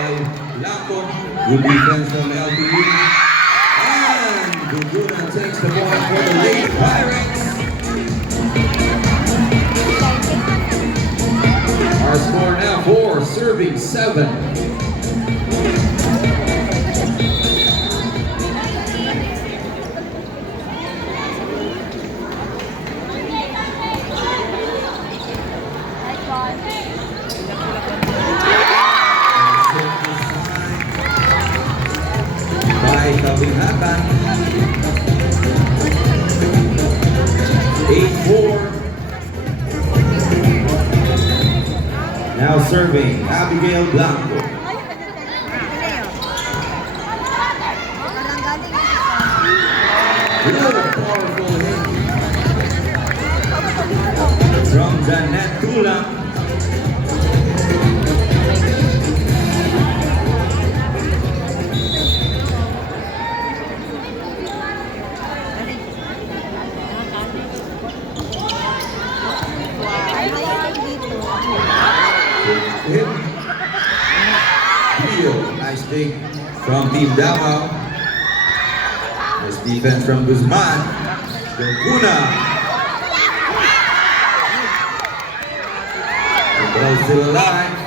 Abigail Blanco. Good defense from LPU. And Guguna takes the ball for the lead Pirates. Our score now four, serving seven. Hatan. 8-4. Now serving Abigail Blanco. From Janet Tulang. Team Davao. Nice defense from Guzman. Guna. The ball still alive.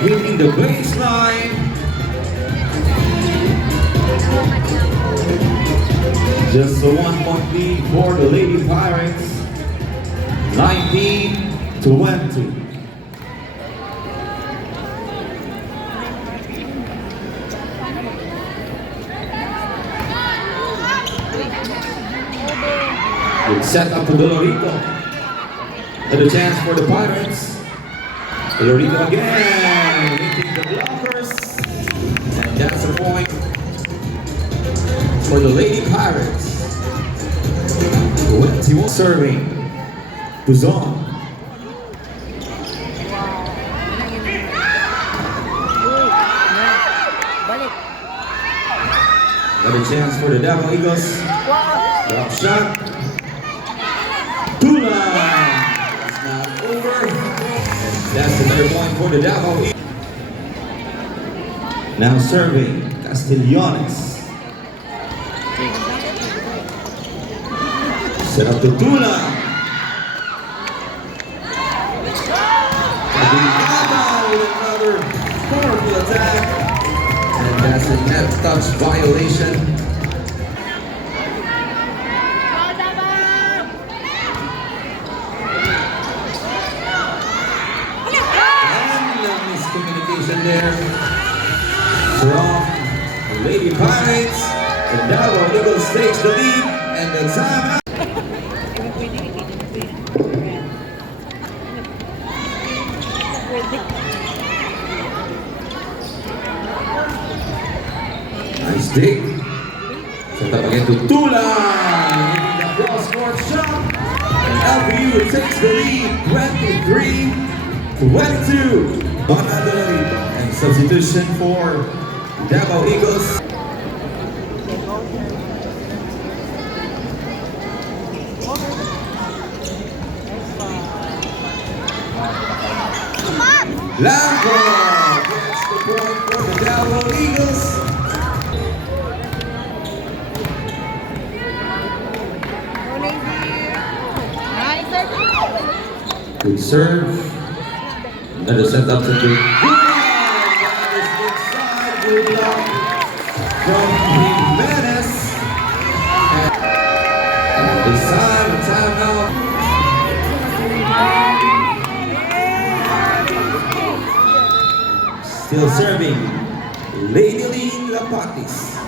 Hitting the baseline. Just one point lead for the Lady Pirates. 19 to 20. Good set up for Dolorito. And a chance for the Pirates. Dolorito again. That's a point for the Lady Pirates. 21 serving. Balik. Another chance for the Davao Eagles. Drop shot. Tula. It's not over. That's another point for the Davao Eagles. Now serving Castellanes. Set up Tula. With another powerful attack. And that's a net touch violation. Miscommunication there from the Lady Pirates. And Davao Eagles takes the lead and the timeout. Nice dig. Set up again to Tula. Hitting the cross-court shot. And LPU takes the lead 23 22. Bonadori. And substitution for Davao Eagles. Serve. Set up to two. Still serving. Lady Lee Lapatis.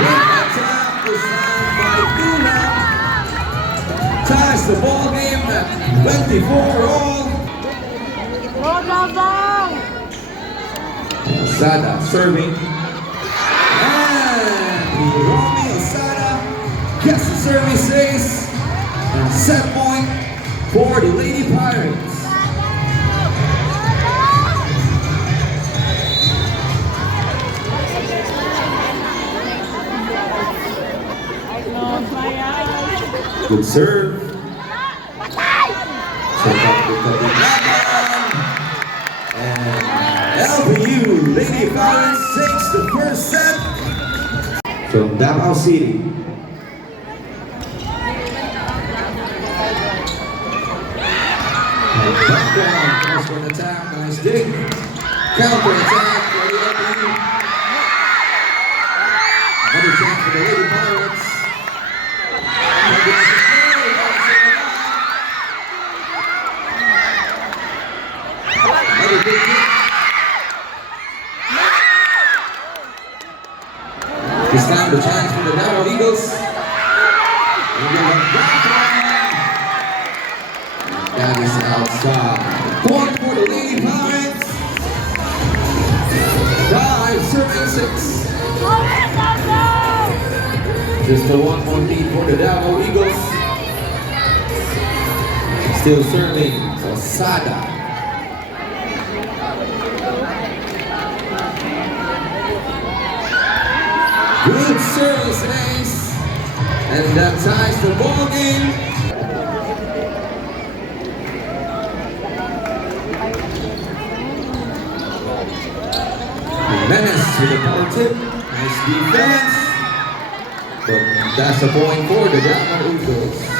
With the tap designed by Tula. Ties the ball game at 24 all. Sada serving. And Romy Osada gets the service ace. And set point for the Lady Pirates. Good serve. From Davao City. And nice dig. Counter attack for the LBU. Another chance for the Lady Pirates. Another big hit. This time the chance for the Davao Eagles. That is outside. Point for the Lady Pirates. Five, serving. Just a one more lead for the Davao Eagles. Still serving Osada. Good service, Ace. And that ties the ball game. Menace with a power tip. Nice defense. But that's a point for the Davao Eagles.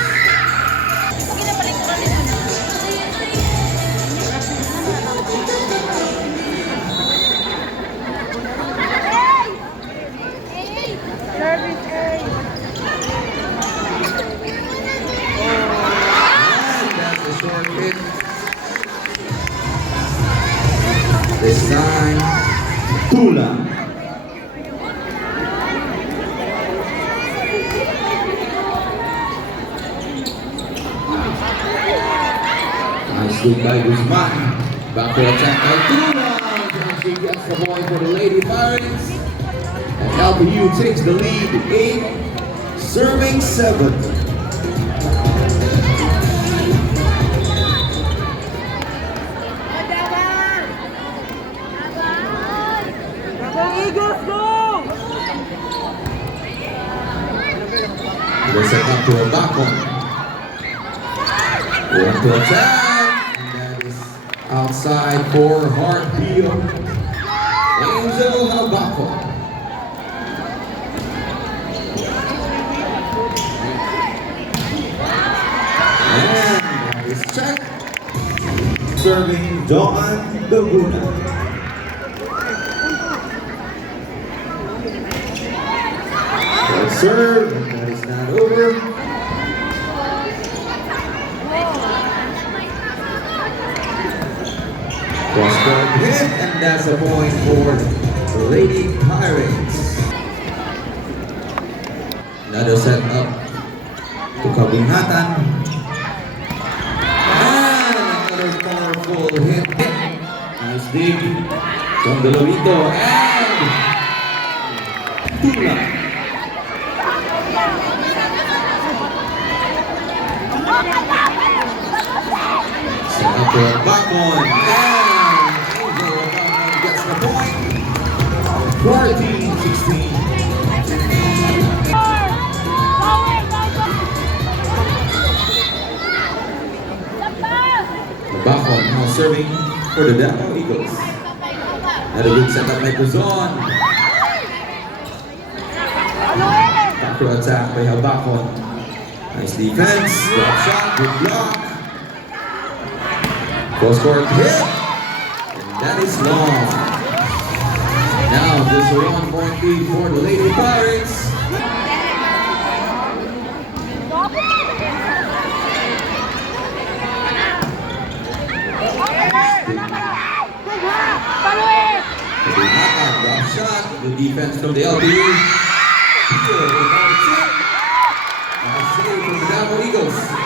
They set to a back one. Going to attack. And that is outside for Harpio. Angel Habako. Check. Serving Dawn Laguna. Serve. That's a point for Lady Pirates. Another set up to Kabingatan. And another powerful hit. Nice dig from Dolorito and Tula. Set up for a back one. Bacon now serving for the Davao Eagles. Had a good setup by. Back row attack by Habakon. Nice defense. Drop shot. Good block. Cross court hit. And that is long. Now just a one point for the Lady Pirates. Kabingatan. Drop shot. Good defense from the LBU. Here without a chip. Nice save from the Davao Eagles.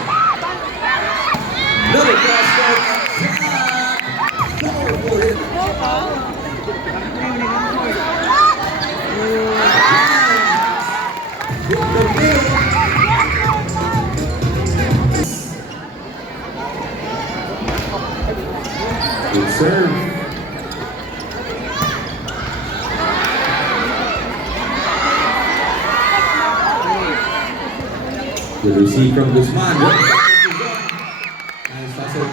Serve. Good receive from Guzman. Nice hustle.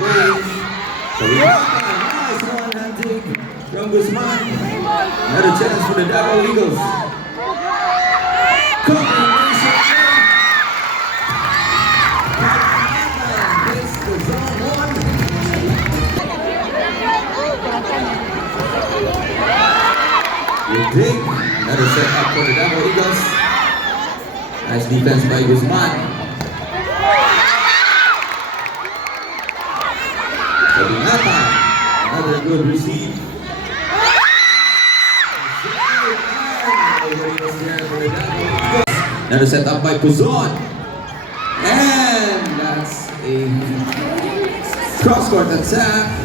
Kalimutan. Nice one-hand dig from Guzman. Another chance for the Davao Eagles. Another set up for the Davao Eagles. Nice defense by Guzman. Kabingatan. Another good receive. Another set up by Puzon. And that's a cross-court attack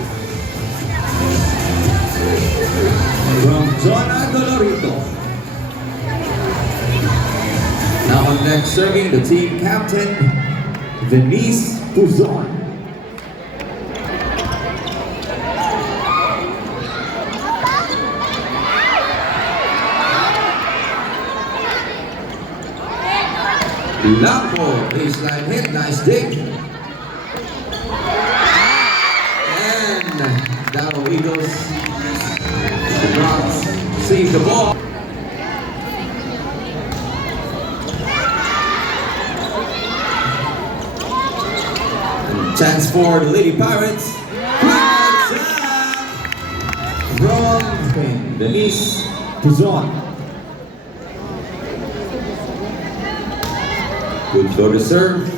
from Jonah Dolorito. Now on next serving the team captain, Denise Puzon. Lambo, baseline hit, nice dig. And Davao Eagles did not save the ball. Chance for the Lady Pirates. Quick attack From Denise Puzon. Good for the serve.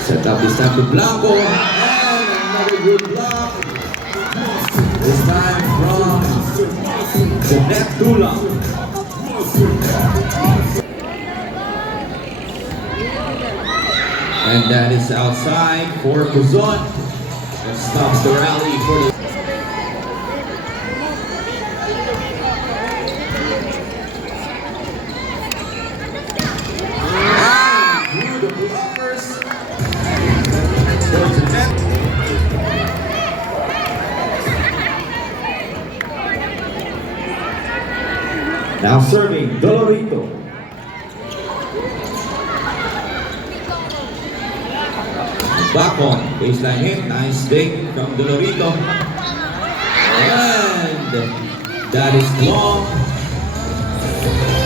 Set up this time to Blanco. And another good block. This time from Jeanette Tulang. And that is outside for Quezon. And stops the rally for the. Now serving Dolorito. Back baseline hit, nice dig from Dolorito. And that is long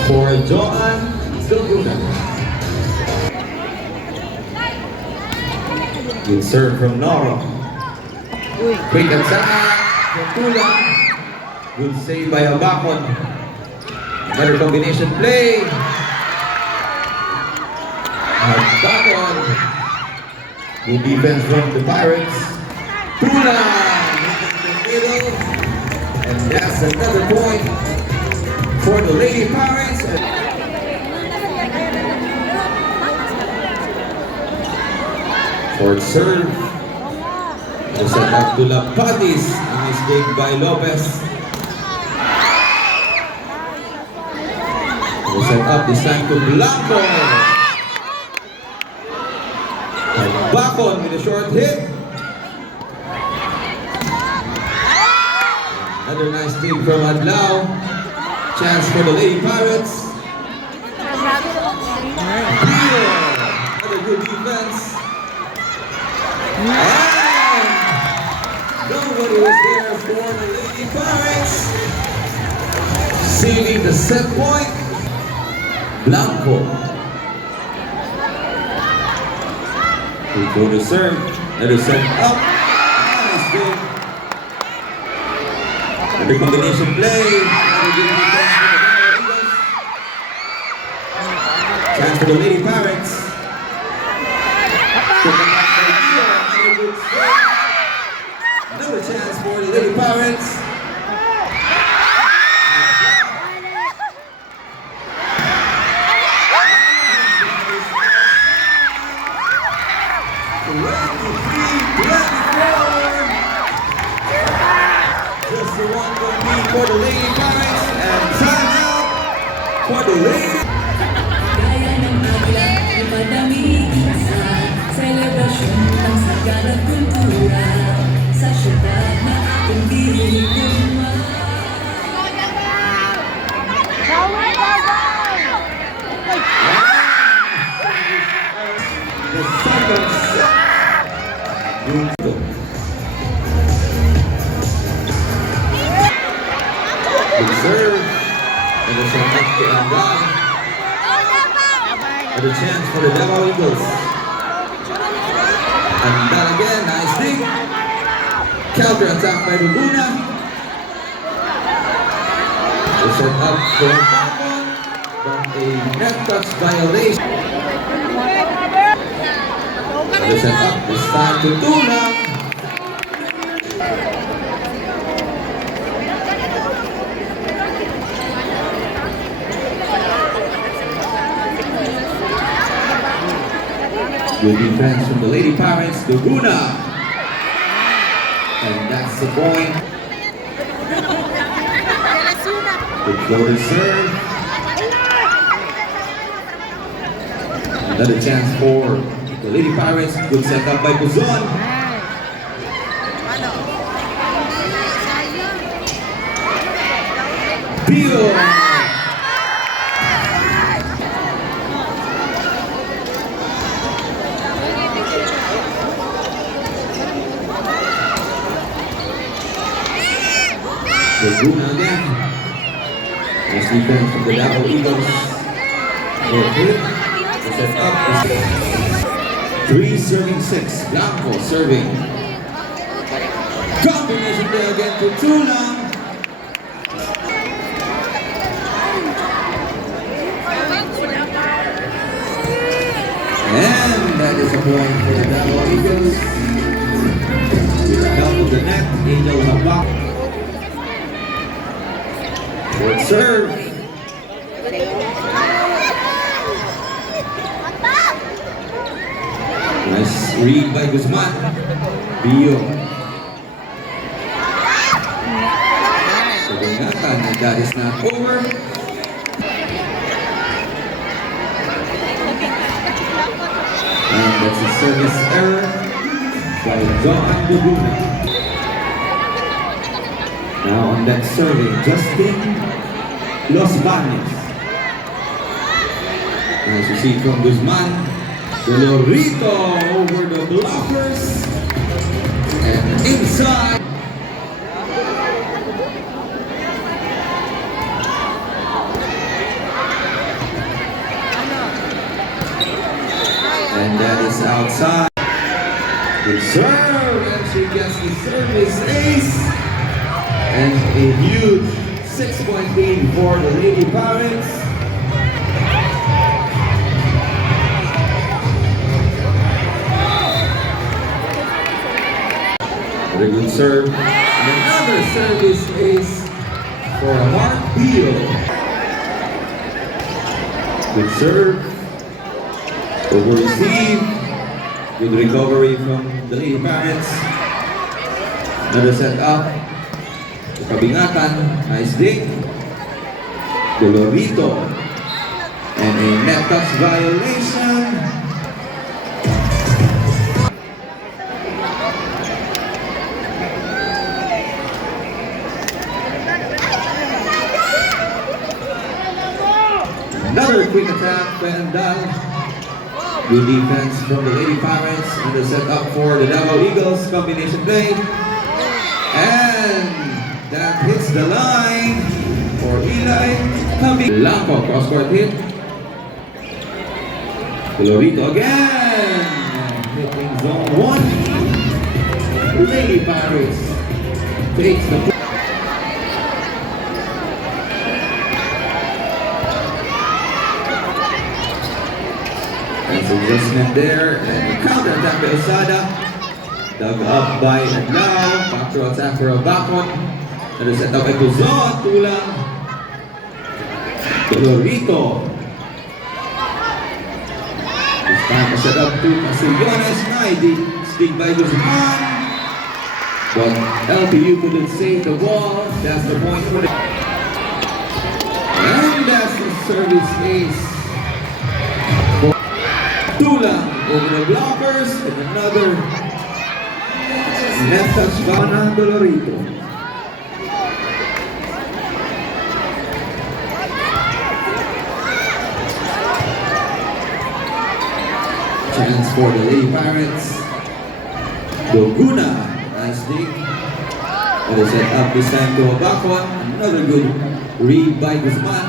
for Joan Silvuna. Good serve from Noro. Quick attack from Tula. Good save by Abacon. Another combination play. Abacon. Good defense from the Pirates. Tula in the middle. And that's another point for the Lady Pirates. For serve, the set up to Lapatis. A mistake by Lopez. Set up this time to Blanco. And Bacon with a short hit. Another nice team from Adlaw. Chance for the Lady Pirates. Another good defense. And nobody was there for the Lady Pirates. Sealing the set point. Blanco. We oh, ah, go to serve. Let us set up. Nice good. Another combination play. The Chance for the Lady Pirates. Another chance for the Lady Pirates. Gaya ng magilang madami isa Selebrasyon ng saganang kultura. Sa syudad na aking the back. And a chance for the Davao Eagles. And then again, nice dig. Counter attack by Laguna. The set up for Bacon. From a net touch violation. The set up this time to Good defense from the Lady Pirates, Laguna. And that's the point. Good floater serve. Another chance for the Lady Pirates. Good set up by Buzon. Pio. Again. Defense from the Eagles. Set up three serving six. Blanco serving. Combination play again to Tulang. And that is a point for the Davao Eagles. With the help of the net, Angel Habak. Good serve. Nice read by Guzman. Bio. Kagangatan, and that is not over. And that's a service error by John Laguna. Now on that serving, Justin Los Baños. As you see from Guzman, the Lorito over the blockers. And inside. And that is outside. Good serve, and she gets the service ace. And a huge six-point lead for the Lady Pirates. Very good serve. Another service ace for Mark Beal. Good serve. Over receive. Good recovery from the Lady Parents. Another set up. Kabingatan. Nice dig. Dolorito. And a net touch violation. Another quick attack, Pendal. Good defense from the Lady Pirates and the set up for the Davao Eagles combination play. The line for Eli Kabi. Blanco cross court hit. Glorito again. Hitting zone one. Lady Paris takes the Nice adjustment there. And counter attack by Osada. Dug up by Adlao. to attack for Abacon. Another set up by Tuzon. Tulang. Dolorito. This time a set up to Casillones. Naidi. Stick by Guzman. But LPU couldn't save the ball. That's the point for the... And that's the service ace. Tulang over the blockers and another net touch by ng For the Lady Pirates. Doguna, nice dig. Another set up this time to Abacon. Another good read by Guzman.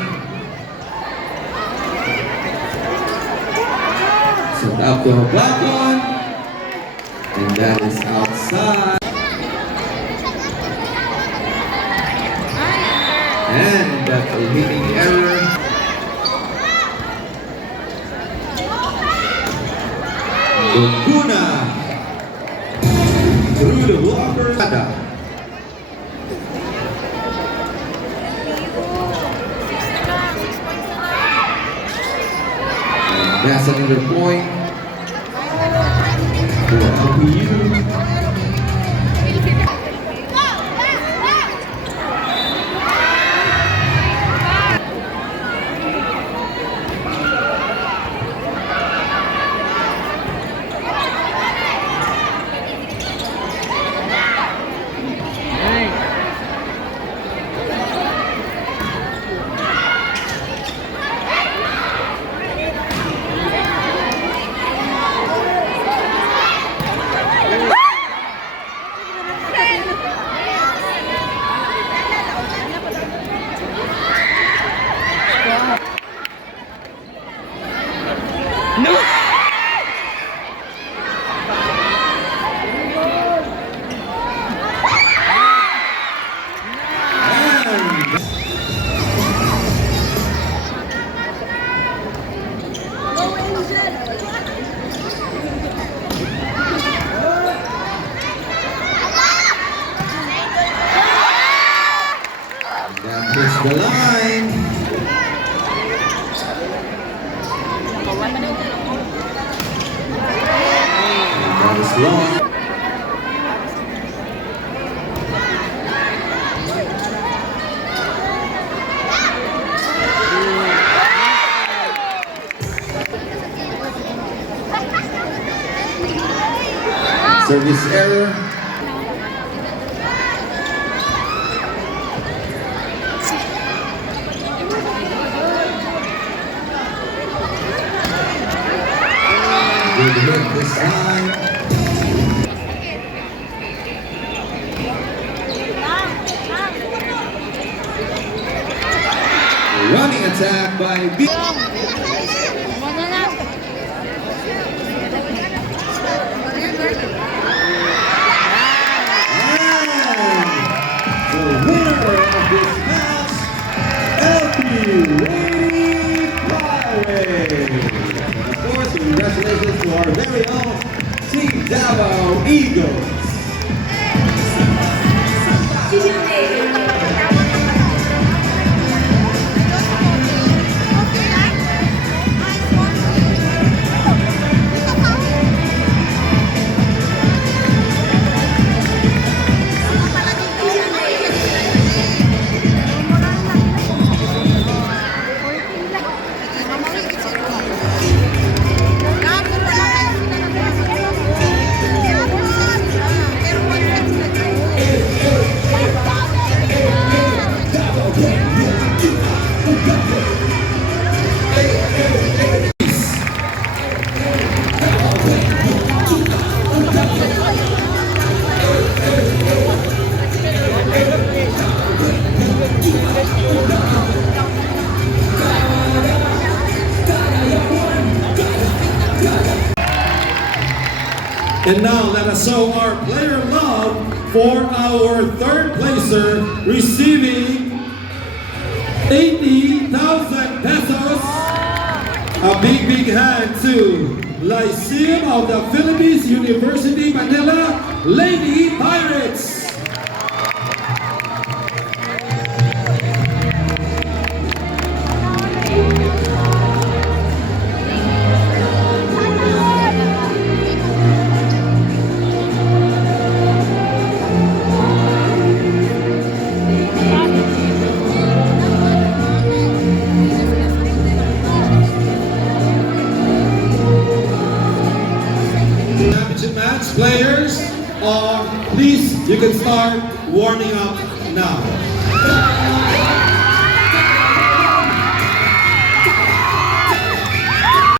Set up to Abacon. And that is outside. And that's a hitting error. Good hit this time. Running attack by B. Davao Eagles. Show our player love for our third placer receiving 80,000 pesos. A big, big hand to Lyceum of the Philippines University Manila Lady Pirates.